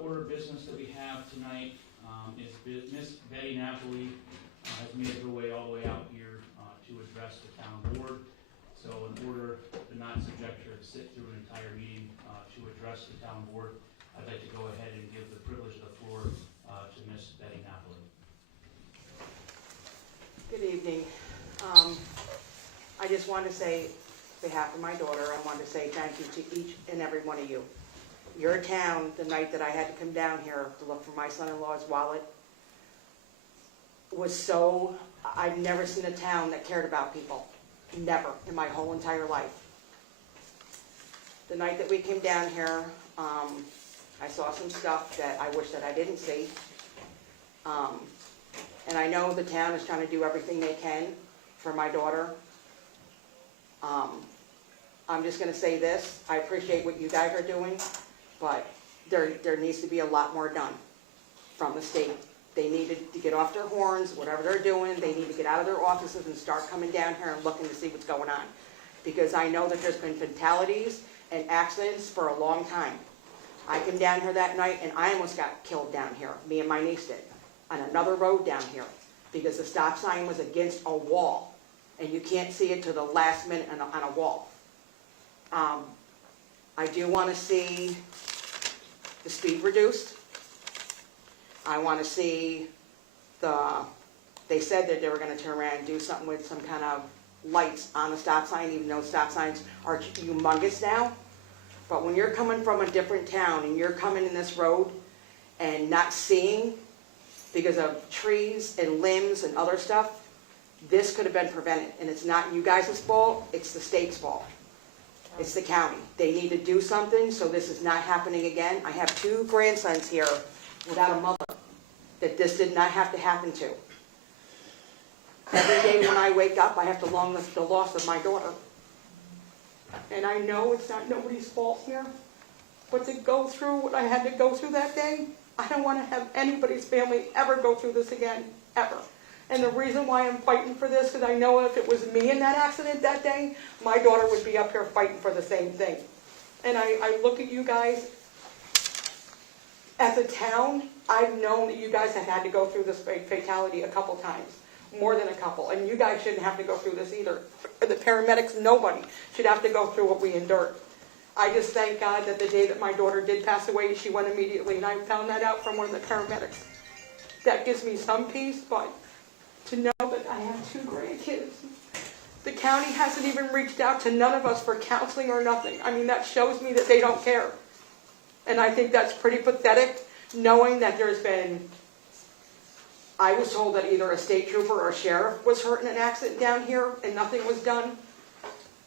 order of business that we have tonight is Miss Betty Napoli has made her way all the way out here to address the town board. So in order to not subject her to sit through an entire meeting to address the town board, I'd like to go ahead and give the privilege of the floor to Miss Betty Napoli. Good evening. I just wanted to say, on behalf of my daughter, I wanted to say thank you to each and every one of you. Your town, the night that I had to come down here to look for my son-in-law's wallet, was so, I've never seen a town that cared about people. Never in my whole entire life. The night that we came down here, I saw some stuff that I wish that I didn't see. And I know the town is trying to do everything they can for my daughter. I'm just going to say this. I appreciate what you guys are doing, but there needs to be a lot more done from the state. They needed to get off their horns, whatever they're doing. They need to get out of their offices and start coming down here and looking to see what's going on. Because I know that there's been fatalities and accidents for a long time. I came down here that night and I almost got killed down here. Me and my niece did. On another road down here. Because the stop sign was against a wall. And you can't see it to the last minute on a wall. I do want to see the speed reduced. I want to see they said that they were going to turn around and do something with some kind of lights on the stop sign, even though stop signs are humongous now. But when you're coming from a different town and you're coming in this road and not seeing because of trees and limbs and other stuff, this could have been prevented. And it's not you guys' fault, it's the state's fault. It's the county. They need to do something so this is not happening again. I have 2 grandsons here without a mother that this did not have to happen to. Every day when I wake up, I have to mourn the loss of my daughter. And I know it's not nobody's fault here, but to go through what I had to go through that day, I don't want to have anybody's family ever go through this again, ever. And the reason why I'm fighting for this is I know if it was me in that accident that day, my daughter would be up here fighting for the same thing. And I look at you guys, as a town, I've known that you guys have had to go through this fatality a couple times. More than a couple. And you guys shouldn't have to go through this either. The paramedics, nobody should have to go through what we endured. I just thank God that the day that my daughter did pass away, she went immediately. And I found that out from one of the paramedics. That gives me some peace, but to know that I have 2 grandkids. The county hasn't even reached out to none of us for counseling or nothing. I mean, that shows me that they don't care. And I think that's pretty pathetic, knowing that there's been, I was told that either a state trooper or a sheriff was hurt in an accident down here and nothing was done.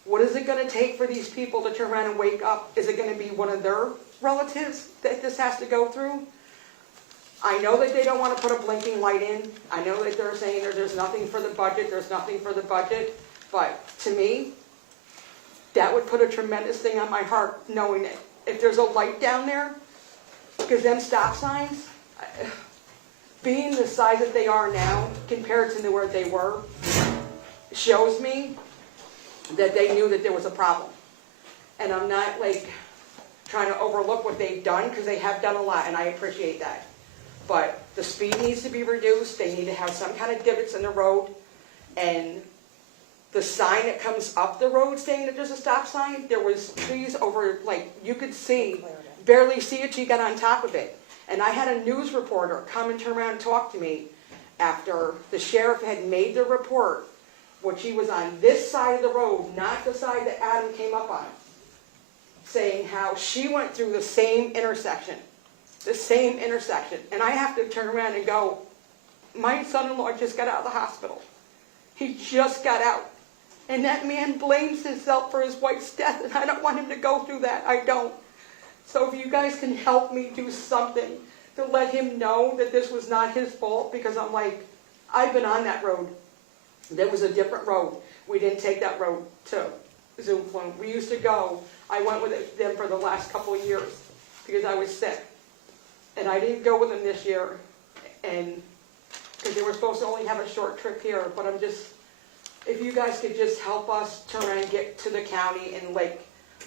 What is it going to take for these people to turn around and wake up? Is it going to be one of their relatives that this has to go through? I know that they don't want to put a blinking light in. I know that they're saying there's nothing for the budget, But to me, that would put a tremendous thing on my heart, knowing that if there's a light down there, because them stop signs, being the size that they are now, compared to where they were, shows me that they knew that there was a problem. And I'm not trying to overlook what they've done, because they have done a lot, and I appreciate that. But the speed needs to be reduced. They need to have some kind of divots in the road. And the sign that comes up the road saying that there's a stop sign, there was trees over, you could see, barely see it till you got on top of it. And I had a news reporter come and turn around and talk to me after the sheriff had made the report, which he was on this side of the road, not the side that Adam came up on, saying how she went through the same intersection. And I have to turn around and go, my son-in-law just got out of the hospital. He just got out. And that man blames himself for his wife's death, and I don't want him to go through that. I don't. So if you guys can help me do something to let him know that this was not his fault, because I've been on that road. There was a different road. We didn't take that road to Zoom Flume. We used to go. I went with them for the last couple of years because I was sick. And I didn't go with them this year, and because they were supposed to only have a short trip here. But if you guys could just help us turn around and get to the county and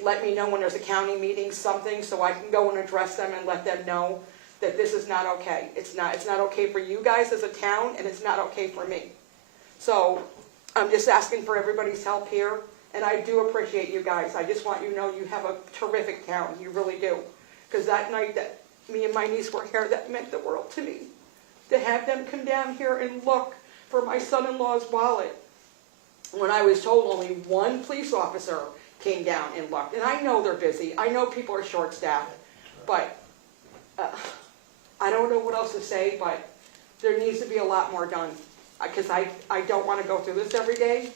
let me know when there's a county meeting, something, so I can go and address them and let them know that this is not okay. It's not okay for you guys as a town, and it's not okay for me. So I'm just asking for everybody's help here, and I do appreciate you guys. I just want you to know you have a terrific town, you really do. Because that night that me and my niece were here, that meant the world to me. To have them come down here and look for my son-in-law's wallet, when I was told only one police officer came down and looked. And I know they're busy. I know people are short-staffed. But I don't know what else to say, but there needs to be a lot more done. Because I don't want to go through this every day.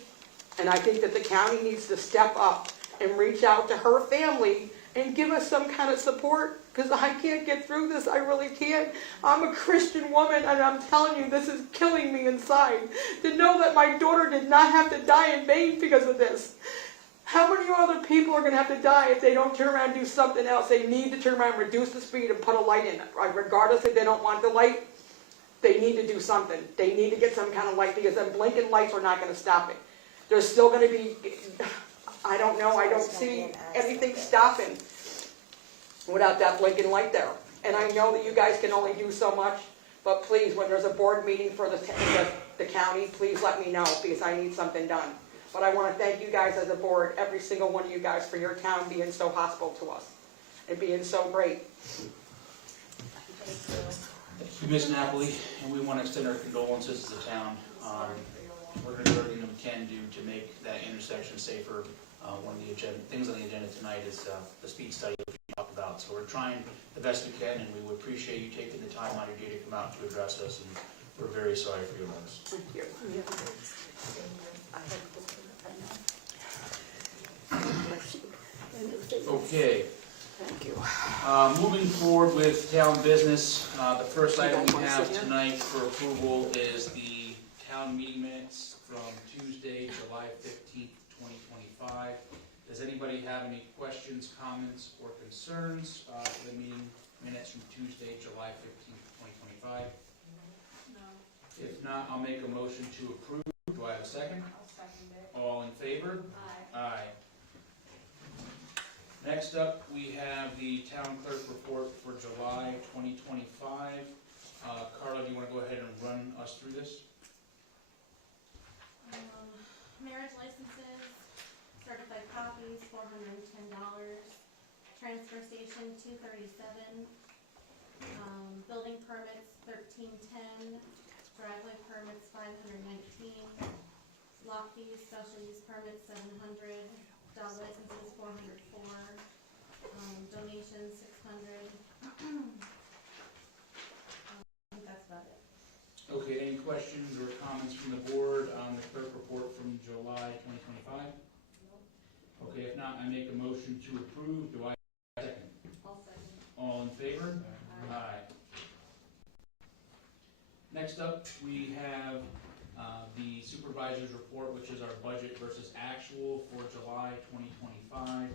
And I think that the county needs to step up and reach out to her family and give us some kind of support. Because I can't get through this. I really can't. I'm a Christian woman, and I'm telling you, this is killing me inside. To know that my daughter did not have to die in vain because of this. How many other people are going to have to die if they don't turn around and do something else? They need to turn around and reduce the speed and put a light in it. Regardless if they don't want the light, they need to do something. They need to get some kind of light, because them blinking lights are not going to stop it. There's still going to be, I don't know, I don't see anything stopping without that blinking light there. And I know that you guys can only do so much, but please, when there's a board meeting for the county, please let me know, because I need something done. But I want to thank you guys as a board, every single one of you guys, for your town being so hostile to us and being so great. Thank you, Ms. Napoli, and we want to extend our condolences to the town. We're going to do everything we can do to make that intersection safer. One of the things on the agenda tonight is the speed study that we talked about. So we're trying the best we can, and we would appreciate you taking the time out of your day to come out to address us, and we're very sorry for your loss. Thank you. Okay. Thank you. Moving forward with town business, the first item we have tonight for approval is the town meeting minutes from Tuesday, July 15th, 2025. Does anybody have any questions, comments, or concerns for the meeting minutes from Tuesday, July 15th, 2025? No. If not, I'll make a motion to approve. Do I have a second? I'll second it. All in favor? Aye. Aye. Next up, we have the town clerk report for July 2025. Carla, do you want to go ahead and run us through this? Marriage licenses, certified copies, $410. Transfer station, $237. Building permits, $1310. Driveway permits, $519. Lot fees, special use permits, $700. Dog licenses, $404. Donations, $600. I think that's about it. Okay, any questions or comments from the board on the clerk report from July 2025? Okay, if not, I make a motion to approve. Do I have a second? I'll second. All in favor? Aye. Next up, we have the supervisor's report, which is our budget versus actual for July 2025.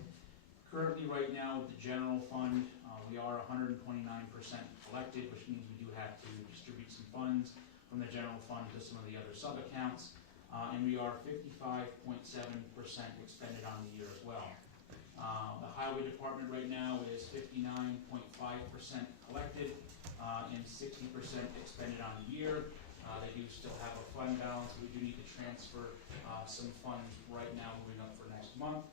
Currently, right now, with the general fund, we are 129% collected, which means we do have to distribute some funds from the general fund to some of the other sub-accounts, and we are 55.7% expended on the year as well. The highway department right now is 59.5% collected and 60% expended on the year. They do still have a fund balance. We do need to transfer some funds right now moving up for next month.